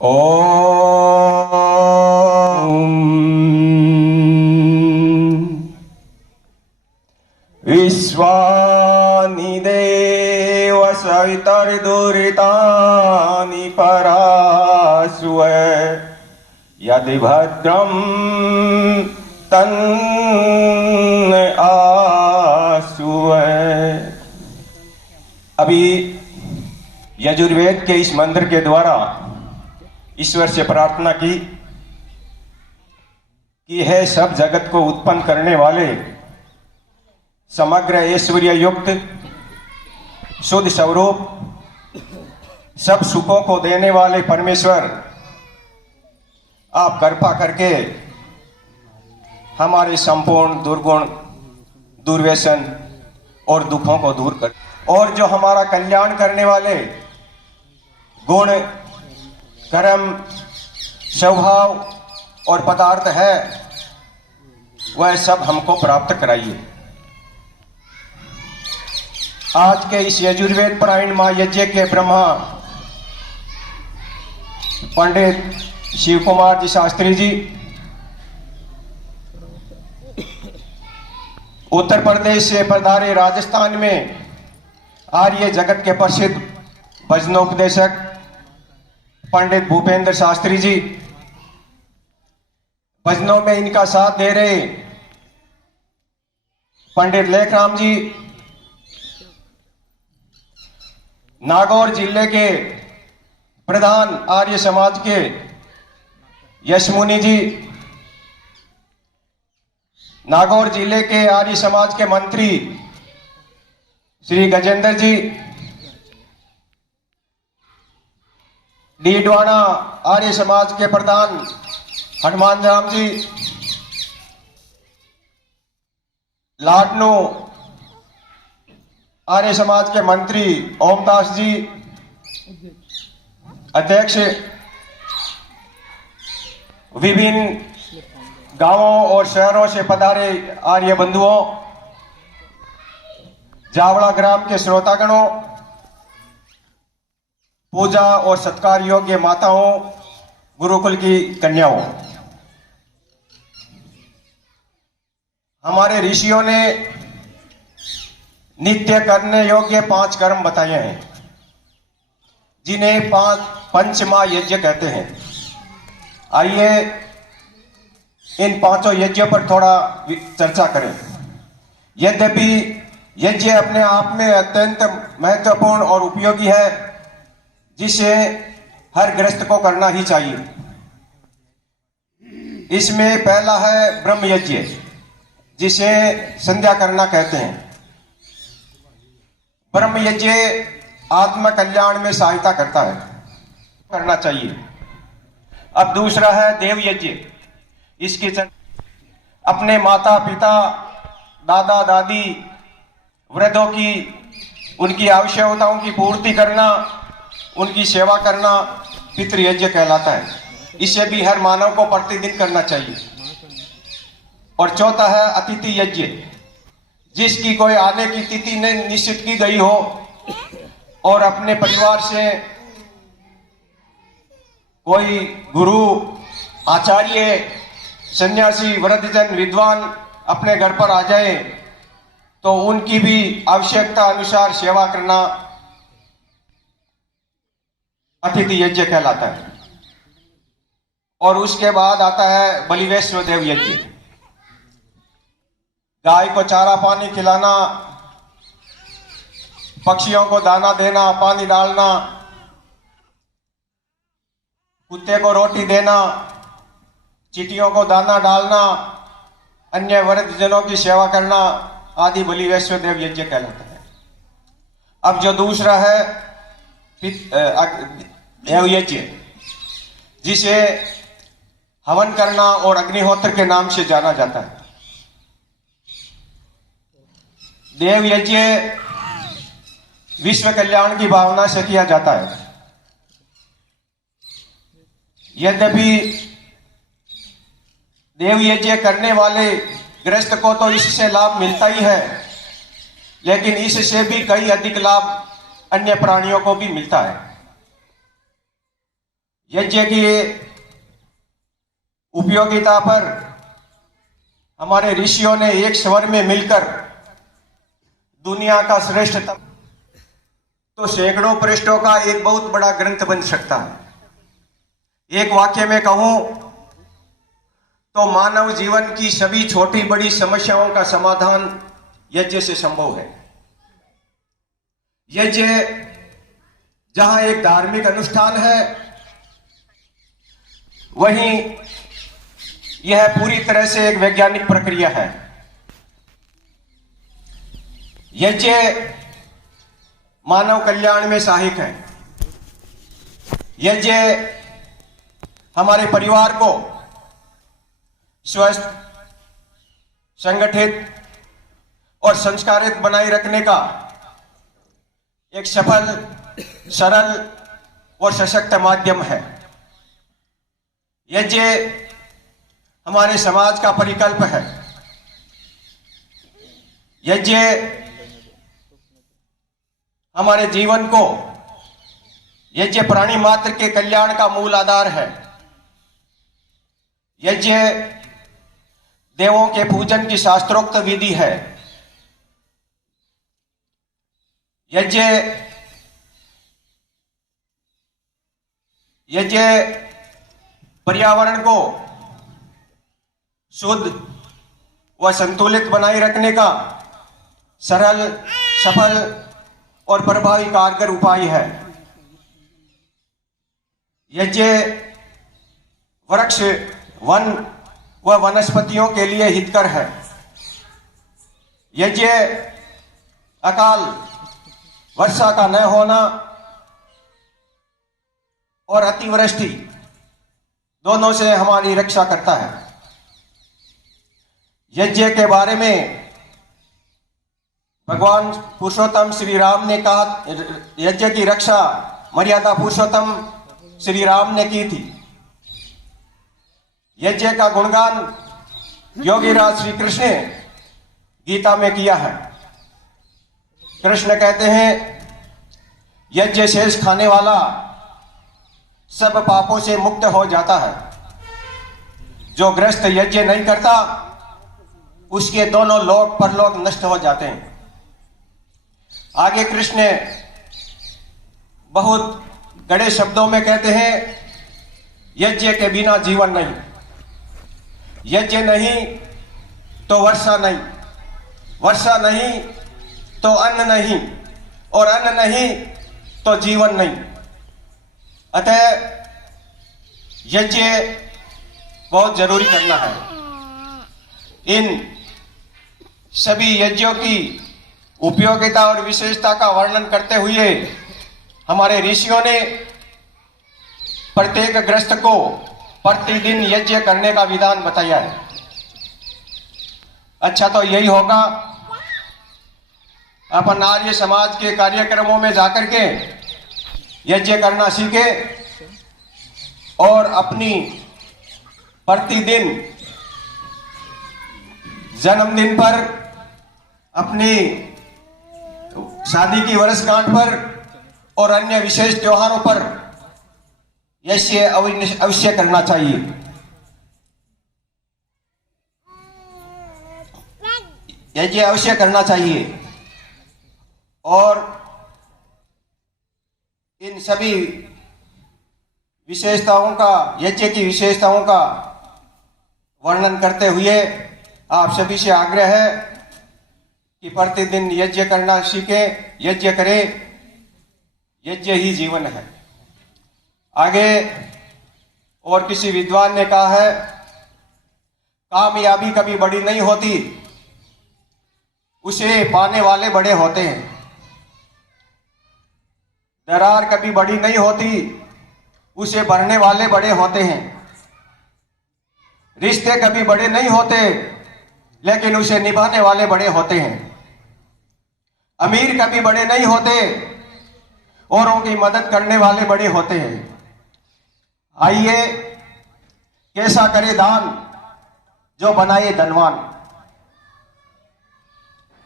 ओम विश्वानि देव सवितर्दुरितानि परासुव यदि भद्रं तन्न आसुव। अभी यजुर्वेद के इस मंत्र के द्वारा ईश्वर से प्रार्थना की कि है सब जगत को उत्पन्न करने वाले, समग्र ऐश्वर्य युक्त, शुद्ध स्वरूप, सब सुखों को देने वाले परमेश्वर, आप कृपा करके हमारे संपूर्ण दुर्गुण, दुर्व्यसन और दुखों को दूर कर, और जो हमारा कल्याण करने वाले गुण, कर्म, स्वभाव और पदार्थ है वह सब हमको प्राप्त कराइए। आज के इस यजुर्वेद पारायण महायज्ञ के ब्रह्मा पंडित शिव कुमार जी शास्त्री जी उत्तर प्रदेश से पधारे राजस्थान में आर्य जगत के प्रसिद्ध भजनोपदेशक पंडित भूपेंद्र शास्त्री जी, भजनों में इनका साथ दे रहे पंडित लेखराम जी, नागौर जिले के प्रधान आर्य समाज के यशमुनि जी, नागौर जिले के आर्य समाज के मंत्री श्री गजेंद्र जी, डीडवाना आर्य समाज के प्रधान हनुमान राम जी, लाडनू आर्य समाज के मंत्री ओमदास जी, अध्यक्ष विभिन्न गांवों और शहरों से पधारे आर्य बंधुओं, जावड़ा ग्राम के श्रोतागणों, पूजा और सत्कार योग्य माताओं, गुरुकुल की कन्याओं, हमारे ऋषियों ने नित्य करने योग्य 5 कर्म बताए हैं जिन्हें पंचमा यज्ञ कहते हैं। आइए इन 5 यज्ञों पर थोड़ा चर्चा करें। यद्यपि यज्ञ अपने आप में अत्यंत महत्वपूर्ण और उपयोगी है जिसे हर गृहस्थ को करना ही चाहिए। इसमें पहला है ब्रह्म यज्ञ, जिसे संध्या करना कहते हैं। ब्रह्म यज्ञ आत्म कल्याण में सहायता करता है, करना चाहिए। अब दूसरा है देव यज्ञ। इसकी अपने माता पिता, दादा दादी, वृद्धों की उनकी आवश्यकताओं की पूर्ति करना, उनकी सेवा करना पितृयज्ञ कहलाता है। इसे भी हर मानव को प्रतिदिन करना चाहिए। और चौथा है अतिथि यज्ञ, जिसकी कोई आने की तिथि निश्चित की गई हो और अपने परिवार से कोई गुरु, आचार्य, सन्यासी, वृद्धजन, विद्वान अपने घर पर आ जाए तो उनकी भी आवश्यकता अनुसार सेवा करना अतिथि यज्ञ कहलाता है। और उसके बाद आता है बलिवेश्वर देव यज्ञ। गाय को चारा पानी खिलाना, पक्षियों को दाना देना, पानी डालना, कुत्ते को रोटी देना, चींटियों को दाना डालना, अन्य वृद्धजनों की सेवा करना आदि बलिवेश्वर देव यज्ञ कहलाता है। अब जो दूसरा है देव यज्ञ, जिसे हवन करना और अग्निहोत्र के नाम से जाना जाता है। देव यज्ञ विश्व कल्याण की भावना से किया जाता है। यद्यपि देव यज्ञ करने वाले गृहस्थ को तो इससे लाभ मिलता ही है, लेकिन इससे भी कई अधिक लाभ अन्य प्राणियों को भी मिलता है। यज्ञ की उपयोगिता पर हमारे ऋषियों ने एक स्वर में मिलकर दुनिया का श्रेष्ठतम, तो सैकड़ों पृष्ठों का एक बहुत बड़ा ग्रंथ बन सकता है। एक वाक्य में कहूं तो मानव जीवन की सभी छोटी बड़ी समस्याओं का समाधान यज्ञ से संभव है। यज्ञ जहां एक धार्मिक अनुष्ठान है, वहीं यह पूरी तरह से एक वैज्ञानिक प्रक्रिया है। यज्ञ मानव कल्याण में सहायक है। यज्ञ हमारे परिवार को स्वस्थ, संगठित और संस्कारित बनाए रखने का एक सफल, सरल और सशक्त माध्यम है। यज्ञ हमारे समाज का परिकल्प है। यज्ञ हमारे जीवन को, यज्ञ प्राणी मात्र के कल्याण का मूल आधार है। यज्ञ देवों के पूजन की शास्त्रोक्त विधि है। यज्ञ पर्यावरण को शुद्ध व संतुलित बनाए रखने का सरल, सफल और प्रभावी कारगर उपाय है। यज्ञ वृक्ष, वन व वनस्पतियों के लिए हितकर है। यज्ञ अकाल वर्षा का न होना और अतिवृष्टि दोनों से हमारी रक्षा करता है। यज्ञ के बारे में भगवान पुरुषोत्तम श्री राम ने कहा, यज्ञ की रक्षा मर्यादा पुरुषोत्तम श्री राम ने की थी। यज्ञ का गुणगान योगीराज श्री कृष्ण ने गीता में किया है। कृष्ण कहते हैं, यज्ञ शेष खाने वाला सब पापों से मुक्त हो जाता है। जो गृहस्थ यज्ञ नहीं करता, उसके दोनों लोक परलोक नष्ट हो जाते हैं। आगे कृष्ण बहुत कड़े शब्दों में कहते हैं, यज्ञ के बिना जीवन नहीं। यज्ञ नहीं तो वर्षा नहीं, वर्षा नहीं तो अन्न नहीं, और अन्न नहीं तो जीवन नहीं। अतः यज्ञ बहुत जरूरी करना है। इन सभी यज्ञों की उपयोगिता और विशेषता का वर्णन करते हुए हमारे ऋषियों ने प्रत्येक गृहस्थ को प्रतिदिन यज्ञ करने का विधान बताया है। अच्छा, तो यही होगा, अपन आर्य समाज के कार्यक्रमों में जाकर के यज्ञ करना सीखे और अपनी प्रतिदिन जन्मदिन पर, अपनी शादी की वर्षगांठ पर और अन्य विशेष त्योहारों पर यज्ञ अवश्य करना चाहिए। यज्ञ अवश्य करना चाहिए और इन सभी विशेषताओं का, यज्ञ की विशेषताओं का वर्णन करते हुए आप सभी से आग्रह है कि प्रतिदिन यज्ञ करना सीखें, यज्ञ करें। यज्ञ ही जीवन है। आगे और किसी विद्वान ने कहा है, कामयाबी कभी बड़ी नहीं होती, उसे पाने वाले बड़े होते हैं। दरार कभी बड़ी नहीं होती, उसे भरने वाले बड़े होते हैं। रिश्ते कभी बड़े नहीं होते, लेकिन उसे निभाने वाले बड़े होते हैं। अमीर कभी बड़े नहीं होते, औरों की मदद करने वाले बड़े होते हैं। आइए, कैसा करे दान जो बनाए धनवान।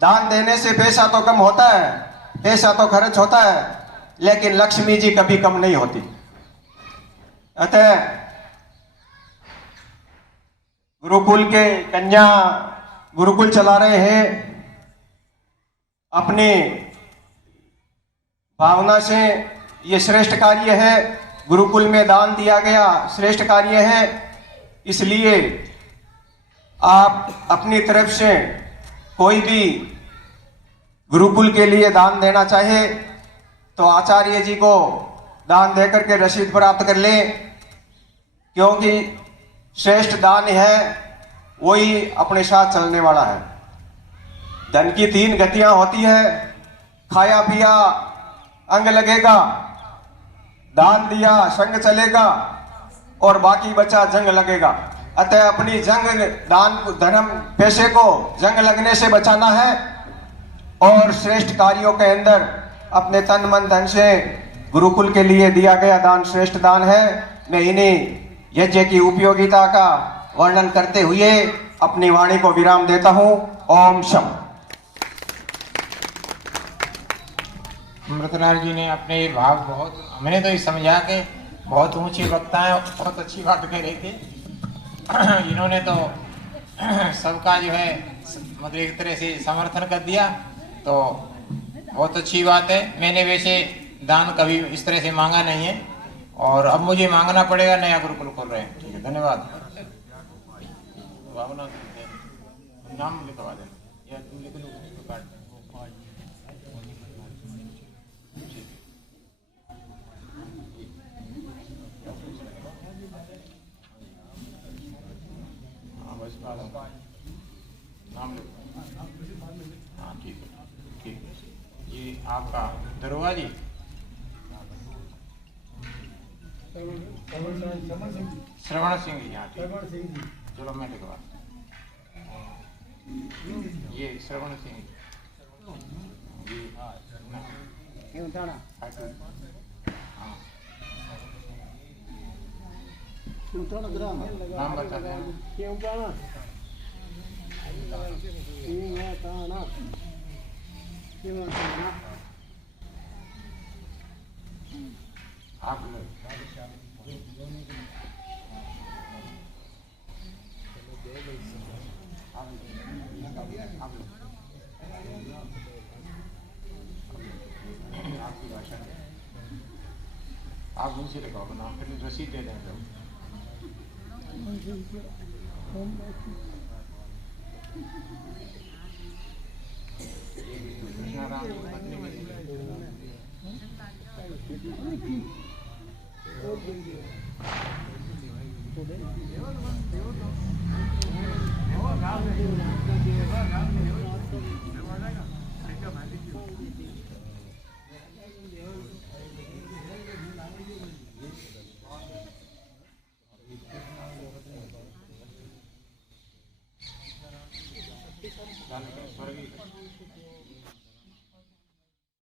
दान देने से पैसा तो कम होता है, पैसा तो खर्च होता है, लेकिन लक्ष्मी जी कभी कम नहीं होती। अतः गुरुकुल के कन्या गुरुकुल चला रहे हैं, अपनी भावना से ये श्रेष्ठ कार्य है। गुरुकुल में दान दिया गया श्रेष्ठ कार्य है। इसलिए आप अपनी तरफ से कोई भी गुरुकुल के लिए दान देना चाहे तो आचार्य जी को दान देकर के रसीद प्राप्त कर ले, क्योंकि श्रेष्ठ दान है वही अपने साथ चलने वाला है। धन की 3 गतियां होती है, खाया पिया अंग लगेगा, दान दिया संग चलेगा और बाकी बचा जंग लगेगा। अतः अपनी जंग दान धर्म पैसे को जंग लगने से बचाना है और श्रेष्ठ कार्यों के अंदर अपने तन मन धन से गुरुकुल के लिए दिया गया दान श्रेष्ठ दान है। मैं इन्हीं यज्ञ की उपयोगिता का वर्णन करते हुए अपनी वाणी को विराम देता हूं। ओम शम। अमृतलाल जी ने अपने भाव बहुत, हमने तो ये समझा के बहुत ऊंची वक्ताएं बहुत अच्छी बात कह रहे थे। इन्होंने तो सबका जो है मतलब एक तरह से समर्थन कर दिया, तो बहुत अच्छी बात है। मैंने वैसे दान कभी इस तरह से मांगा नहीं है और अब मुझे मांगना पड़ेगा, नया गुरुकुल खोल रहे हैं। ठीक है, धन्यवाद। भावना नाम लिखवा देना या तुम लिख लो तो काट। हाँ बस नाम लिखो। हाँ ठीक है, ठीक है। ये आपका दरोगा जी श्रवण सिंह जी। हाँ ठीक, चलो मैं लिखवा। ये श्रवण सिंह जी। नाम बता दें। आप आपकी भाषा आप उनसे लिखाओ ना, फिर रसीद दे दें। कृष्णाराम की पत्नी भी स्वर्गीय